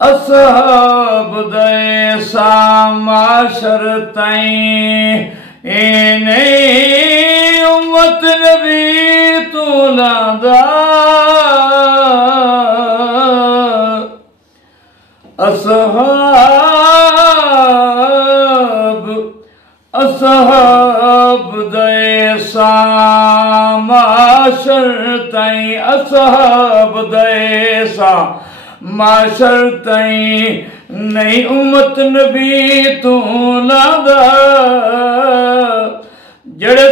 اصحاب دے معاشر تائیں نہیں امت نبی تو لاندا اصحاب دے معاشر تائیں اصحاب دے معاشر تائیں نہیں امت نبی تو لاندا جڑے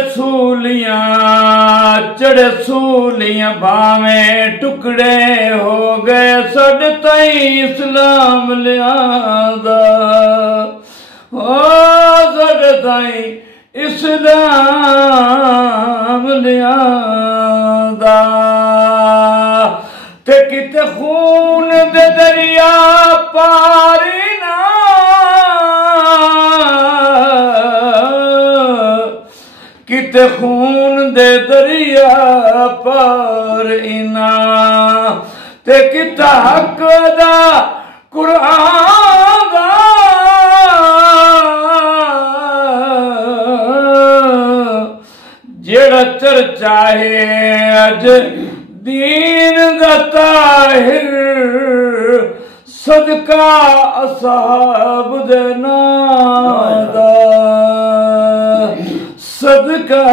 سولیاں بھاویں ٹکڑے ہو گئے سڈ تائیں اسلام لیاندا سڈ تائیں اسلام لیاندا تے کتے خون دے دریا پاری نا کتے خون دے دریا پاری نا تے کتا حق دا قرآن دا جیڑا چرچا ہے اج دین دا طاہر صدقہ اصحاب دے نام دا صدقہ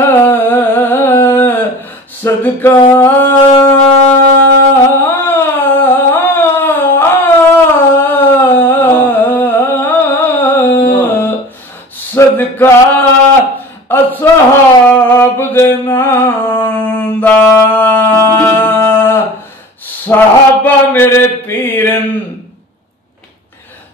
اصحاب دے نام دا صحابہ میرے پیرن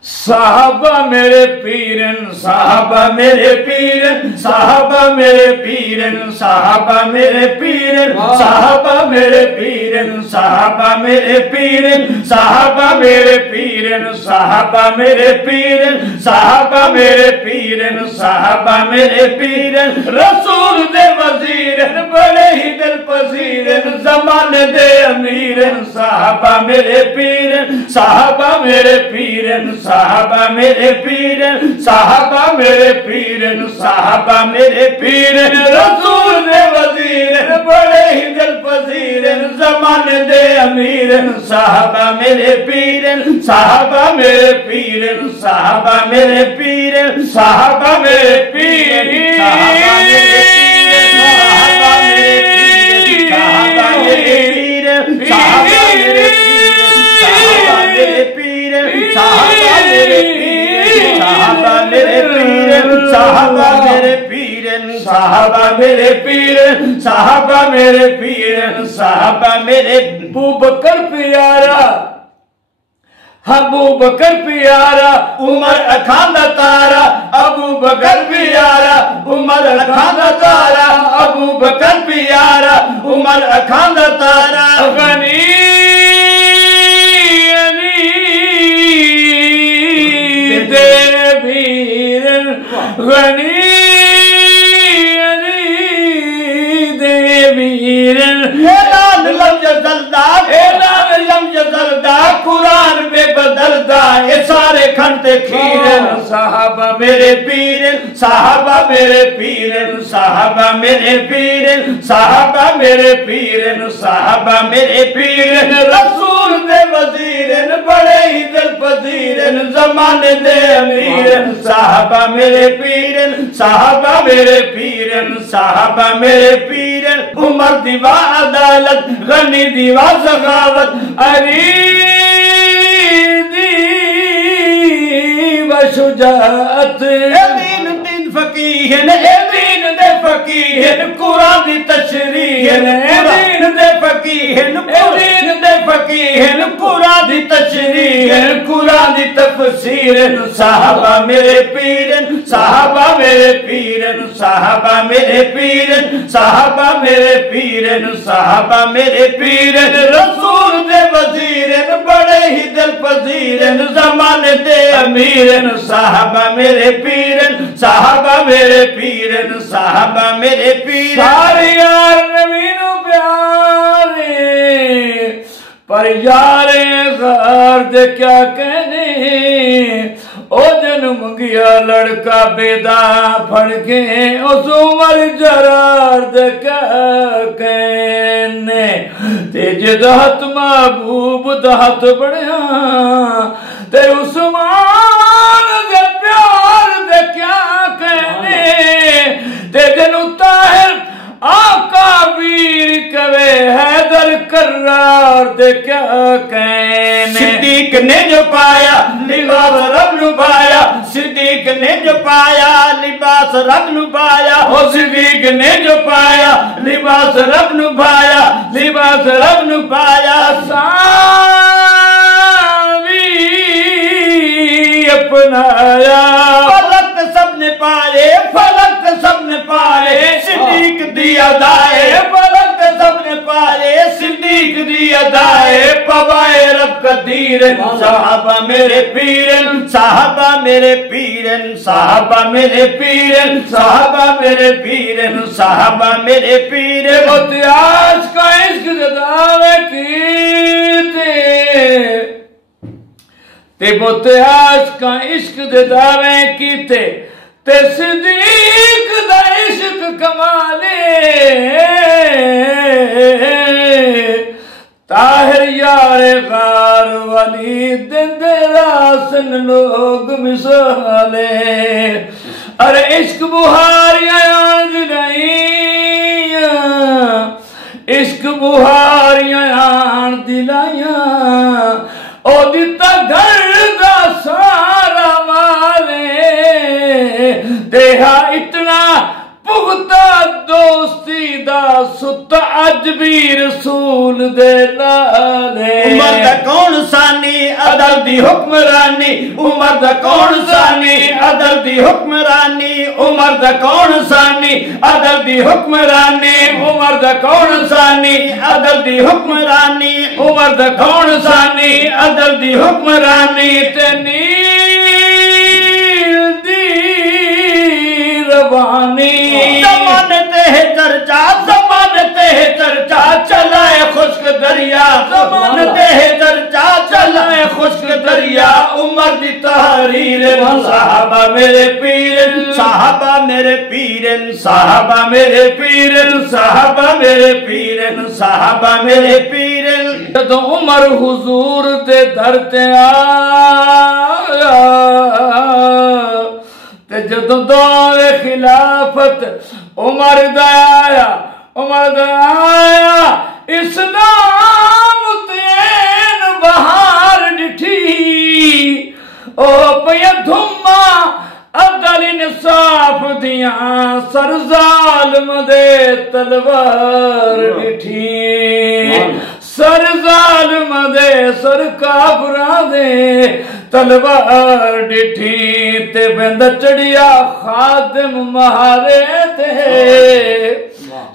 صحابہ میرے پیرن صحابہ میرے پیرن صحابہ میرے پیرن صحابہ میرے پیرن صحابہ میرے پیرن صحابہ میرے پیرن صحابہ میرے پیرن صحابہ میرے پیرن صحابہ میرے پیرن صحابہ میرے پیرن رسول دے وزیرن بڑے ہی دل پذیرن زمانے دے امیرن صحابہ میرے پیرن صحابہ میرے پیرن صحابہ میرے پیرن صحابہ میرے پیرن صحابہ میرے پیرن رسول دے وزیرن بڑے ہی دل پذیرن زمانے دے امیرن صحابہ میرے پیرن صحابہ میرے پیرن صحابہ میرے پیرن صحابہ میرے پیرن صحابہ میرے پیرن صحابہ میرے پیرن صحابہ میرے پیرن صحابہ میرے پیرن صحابہ میرے پیرن صحابہ میرے پیرن صحابہ میرے پیرن صحابہ میرے ابو بکر پیارا ابو بکر پیارا عمر اکھاندہ تارا ابو بکر پیارا عمر اکھاندہ تارا ابو بکر پیارا عمر اکھاندہ تارا غنی غنی دے ویرن اعلان لم یزلدا اعلان لم یزلدا قرآن بے بدلدا اے سارے کھنتے کھیرن صحابہ میرے پیرن صحابہ میرے پیرن صحابہ میرے پیرن صحابہ میرے پیرن صحابہ میرے پیرن رسول دے وزیرن بڑے ہی دل پذیرن زمانے دے امیرن صحابہ میرے پیرن صحابہ میرے پیرن صحابہ میرے پیرن عمر دیوا عدالت غنی دیوا سخاوت علی دیوا شجاعت دین فقیہن دین دے فقیہن قرآن دی تشریحن دین دے فقیہن دین دے فقیہن قرآن دی تشریحن قرآن دی تفسیرن صحابہ میرے پیرن صحابہ میرے پیرن صحابہ میرے پیرن صحابہ میرے پیرن صحابہ میرے پیرن رسول دے وزیرن بڑے ہی دل پذیرن زمانے دے امیرن صحابہ میرے پیرن صحابہ میرے پیرن صحابہ میرے پیرن سارے یار نبینو پیارے پر یارے غار دے کیا کہنے او جن منگیا لڑکا بیدا پھڑ کے اس عمر جرار دے کیا کہنے تیجے دہت محبوب دہت بڑھیا تے عثمان دے پیار دے کیا کہنے تیجے نو طاہر آقا ویر کوے حیدر کرار دے کیا کہنے صدیق نے جو پایا لباس رب نو پایا صدیق نے جو پایا لباس رب نو پایا او صدیق نے جو پایا لباس رب نو پایا لباس رب نو پایا ساوی اپنایا فلک سب نے پائے فلک سب نے پائے صدیق دی ادائے فلک سب نے پائے صدیق دی ادائے پوائے رب قدیر صحابہ میرے پیرن صحابہ میرے پیرن صحابہ میرے پیرن صحابہ میرے پیرن صحابہ میرے پیرن متیاج کا عشق دعوے کیتے تے متیاج کا عشق دعوے کیتے تے صدیق دا عشق کمالے طاہر یار غار ولی دن دے راسن لوگ مثالے ارے عشق بہاریاں آن دلائیاں عشق بہاریاں آن دلائیاں او دیتا گھر دا سارا والے دیہا اتنا پختہ دوستی دا ستا اج بھی رسول دے نالے عمر دا کون ثانی عدل دی حکمرانی عمر دا کون ثانی عدل دی حکمرانی عمر دا کون ثانی عدل دی حکمرانی عمر دا کون ثانی عدل دی حکمرانی عمر دا کون ثانی عدل دی حکمرانی تنی زمانتے ہے چرچا چلائے خشک دریا زمانتے ہے چرچا چلائے خشک دریا عمر دی تحریر صحابہ میرے پیرن صحابہ میرے پیرن صحابہ میرے پیرن صحابہ میرے پیرن صحابہ میرے پیرن جدو عمر حضور دے در تے آیا جدو دور خلافت عمر دا آیا اسلام تین بہار ڈٹھی او پیا دھما عدل انصاف دیاں سر ظالم دے تلوار ڈٹھی سر ظالم دے سر کافران دے تلوار ڈٹھی تے بند چڑیا خادم مہارے تے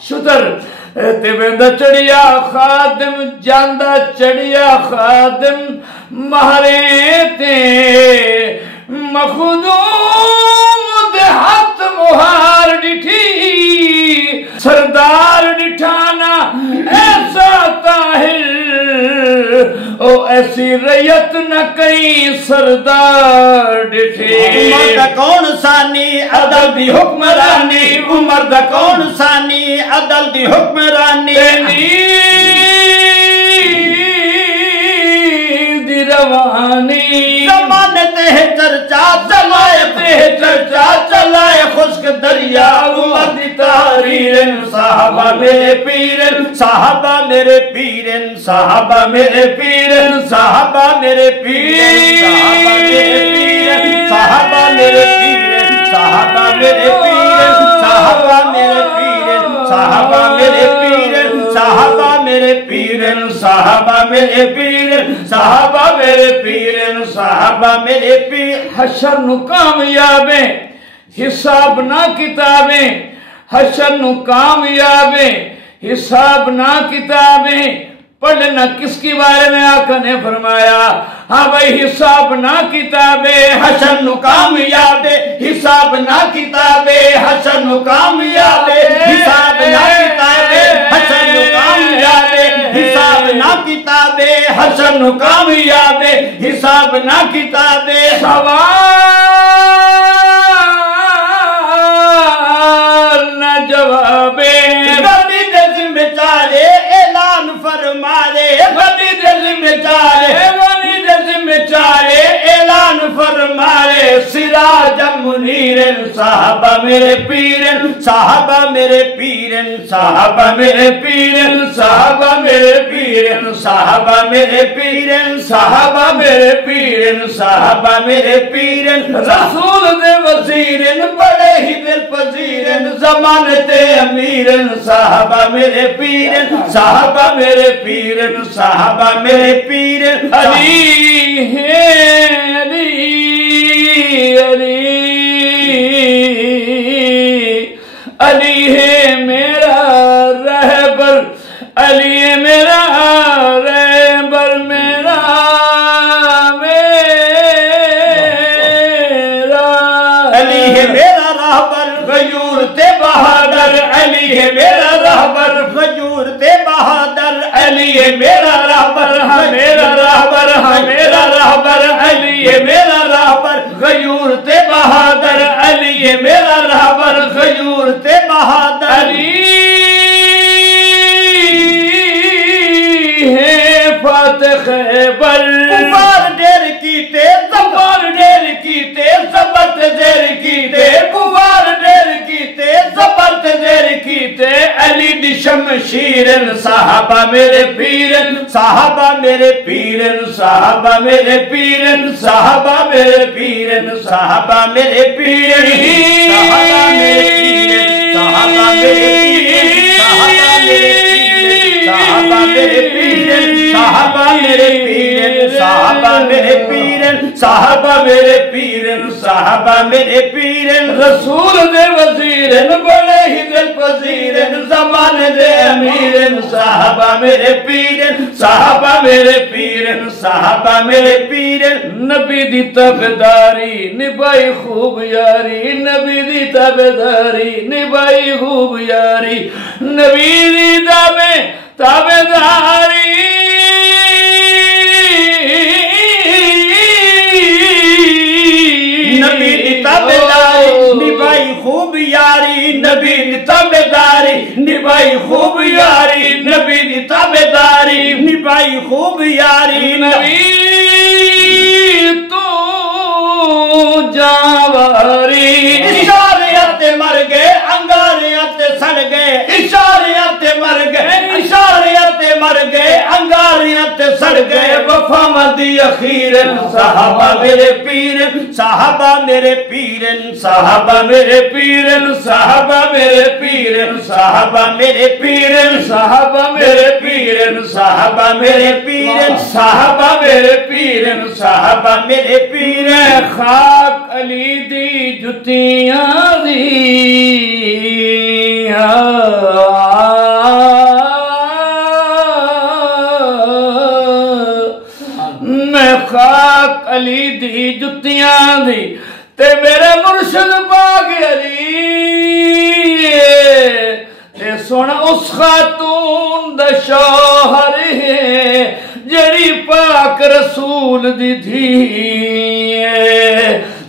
شتر تے بند چڑیا خادم جاندہ چڑیا خادم مہارے تے مخدوم دے ہاتھ مہار ڈٹھی سردار ڈٹھانا ایسا طاہر او ایسی ریت نہ کئی سردار ڈٹھی عمر دا کون ثانی عدل دی حکمرانی عمر دا کون ثانی عدل دی حکمرانی دی روانی زمانتے ہے چرچا چلائے خشک دریا عمر دی تحریر صحابہ میرے پیرن صحابہ میرے پیرن صحابہ میرے پیرن صحابہ میرے پیرن صحابہ میرے پیرن صحابہ میرے پیرن صحابہ میرے پیرن صحابہ میرے پیرن صحابہ میرے پیرن صحابہ میرے پیرن صحابہ میرے پیرن صحابہ میرے پیرن صحابہ میرے پیر حشر نو کامیابیں حساب نہ کتابیں حشر نو کامیابیں حساب نہ کتابیں پڑھنا کس کی بارے میں آقا نے فرمایا ہاں بھائی حساب نہ کتابیں حشر نو کامیابیں حساب نہ کتابیں حشر نو کامیابیں حساب نہ کتابیں حشر نو کامیابیں حساب نہ کتابیں حشر نو کامیابیں حساب نہ کتابیں سوال نہ جوابیں غمی دے ذمہ چارے اعلان فرمارے غمی دے ذمہ چارے غمی دے ذمہ چارے اعلان فرمارے سراج منیر صحابہ میرے پیرن صحابہ میرے پیرن صحابہ میرے پیرن صحابہ میرے پیرن صحابہ میرے پیرن صحابہ میرے پیرن صحابہ میرے پیرن رسول دے وزیرن بڑے ہی دل پذیرن ضمانت امیرن صحابہ میرے پیرن صحابہ میرے پیرن صحابہ میرے پیرن علی ہے علی علی ہے میرا رہبر علی ہے میرا رہبر میرا علی ہے میرا رہبر غیور تے بہادر علی ہے میرا رہبر غیور تے بہادر علی ہے میرا رہبر میرا رہبر میرا رہبر علی ہے میرا رہبر غیور تے بہادر علی ہے میرا رہبر غیور تے بہادر علی ہے فاتح خیبر کفار ڈیر کیتے زبار ڈیر کیتے زبرت زیر کیتے کفار ڈیر کیتے زبرت زیر کیتے علی دی شمشیرن صحابہ میرے پیرن صحابہ میرے پیرن صحابہ میرے پیرن صحابہ میرے پیرن صحابہ میرے پیرن صحابہ میرے پیرن صحابہ میرے پیرن صحابہ میرے پیرن صحابہ میرے پیرن صحابہ میرے پیرن صحابہ میرے پیرن صحابہ میرے پیرن رسول دے وزیرن بڑے ہی دل پذیرن زمان دے امیرن صحابہ میرے پیرن صحابہ میرے پیرن صحابہ میرے پیرن نبی دی تابعداری نبھائی خوب یاری نبی دی تابعداری نبھائی خوب یاری نبی دی تابعداری نبی دی تابعداری نبھائی خوب یاری نبی دی تابعداری نبھائی خوب یاری نبی دی تابعداری نبھائی خوب یاری نبی تو جاواری اشاریات مر گئے انگاریات سڑ گئے اشاریات مر گئے اشاریات مر گئے انگاریات سڑ گئے وفا مدی اخیرن صحابہ میرے پیرن صحابہ میرے پیرن صحابہ میرے پیرن صحابہ میرے پیرن صحابہ میرے پیرن صحابہ میرے پیرن صحابہ میرے پیرن صحابہ میرے پیرن صحابہ میرے پیرن خاک علی دی جتیاں دی میں خاک علی دی جتیاں دی تے میرے مرشد پاک علی تے سونا اس خاتون دا شوہر ہے جڑی پاک رسول دی دھی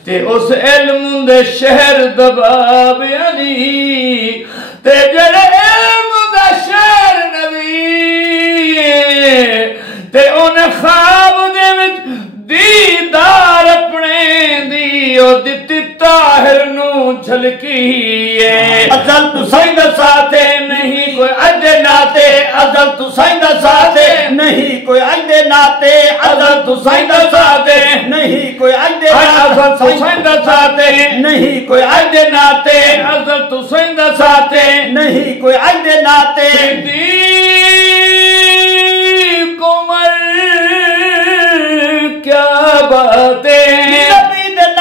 تے اس علم دے شہر دباب علی تے جڑے علم دا شہر نبی تے انہیں خواب دے وچ دیدار اپنے دیو دتی طاہر نو جھلکی ہے ازل تو سائندہ ساتھے نہیں کوئی عدے ناتے ازل تو سائندہ ساتھے نہیں کوئی عدے ناتے ازل تو سائندہ ساتھے نہیں کوئی عدے ازل تو سائندہ ساتھے نہیں کوئی عدے ناتے ازل تو سائندہ ساتھے نہیں کوئی عدے ناتے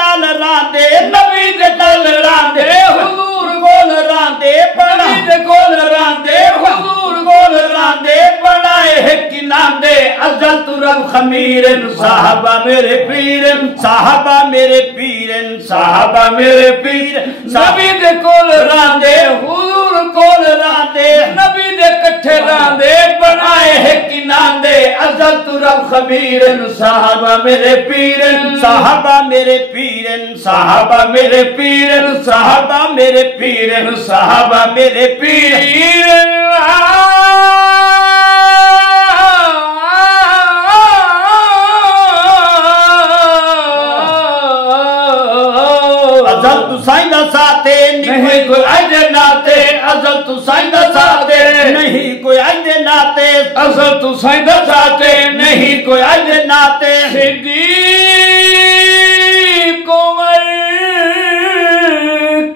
نال راندے نبی دے کول راندے حضور کول راندے نبی دے کول راندے حضور کول راندے بنائے ہکی ناندے عزت رب خمیرن صحابہ میرے پیرن صحابہ میرے پیرن صحابہ میرے پیرن نبی دے کول راندے حضور کول راندے نبی دے کٹھے راندے بنائے ہکی ناندے عزت رب خمیرن صحابہ میرے پیرن صحابہ میرے پیرن صحابہ میرے پیرن صحابہ میرے پیرن صحابہ میرے پیرن ازل تو سائیں دا ساتے نہیں کوئی آئے ناتے ازل تو سائیں دا ساتے نہیں کوئی آئے ناتے ازل تو سائیں دا ساتے نہیں کوئی آئے ناتے صدیق عمر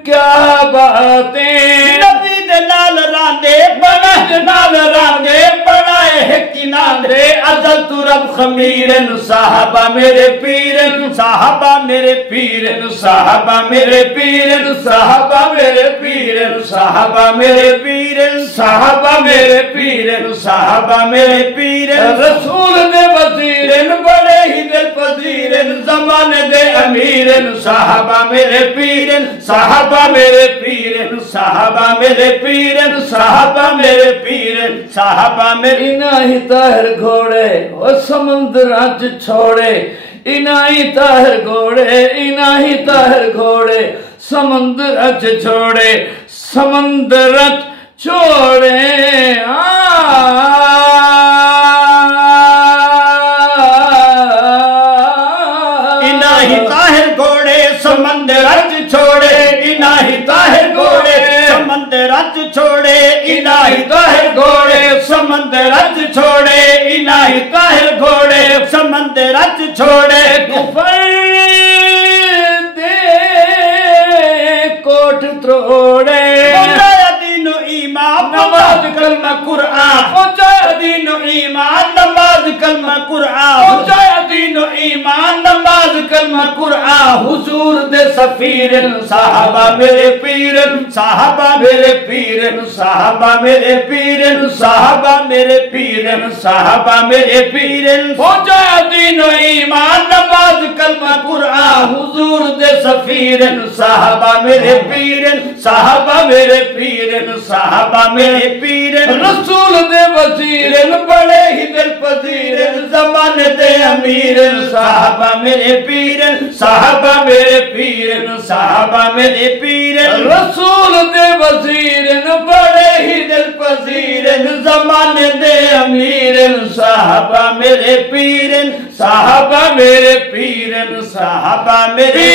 کیا باتیں نبی دے نال راندے بنا دے نال راندے بنائے ہکی ناندے ازل تو رب خمیرن صحابہ میرے پیرن صحابہ میرے پیرن صحابہ میرے پیرن صحابہ میرے پیرن صحابہ میرے پیرن صحابہ میرے پیرن صحابہ میرے پیرن رسول دے وزیرن بڑے ہی دل پذیرن زمانے دے امیرن صحابہ میرے پیرن صحابہ میرے پیرن صحابہ میرے پیرن صحابہ میرے پیرن صحابہ میرے انہی طاہر گھوڑے وہ سمندرات چھوڑے انہی طاہر گھوڑے انہی طاہر گھوڑے سمندرات چھوڑے سمندرات چھوڑے انہی طاہر گھوڑے سمندرات چھوڑے انہی طاہر گھوڑے سمندرات چھوڑے انہی طاہر گھوڑے سمندرات چھوڑے انہی طاہر گھوڑے سمندرات چھوڑے کفر دے کوٹ تروڑے پہنچایا دین و ایمان نماز کلمہ قرآن پہنچایا دین و ایمان نماز کلمہ قرآن پہنچایا دین و ایمان نماز کلمہ قرآن حضور دے سفیرن صحابہ میرے پیرن صحابہ میرے پیرن صحابہ میرے پیرن صحابہ میرے پیرن صحابہ میرے پیرن پہنچایا دین و ایمان نماز کلمہ قرآن حضور دے سفیرن صحابہ میرے پیرن صحابہ میرے پیرن صحابہ میرے پیرن رسول دے وزیرن بڑے ہی دل پذیرن زمانے دے امیرن صحابہ میرے پیرن صحابہ میرے پیرن صحابہ میرے پیرن رسول دے وزیرن بڑے ہی دل پذیرن زمانے دے امیرن صحابہ میرے پیرن صحابہ میرے پیرن صحابہ میرے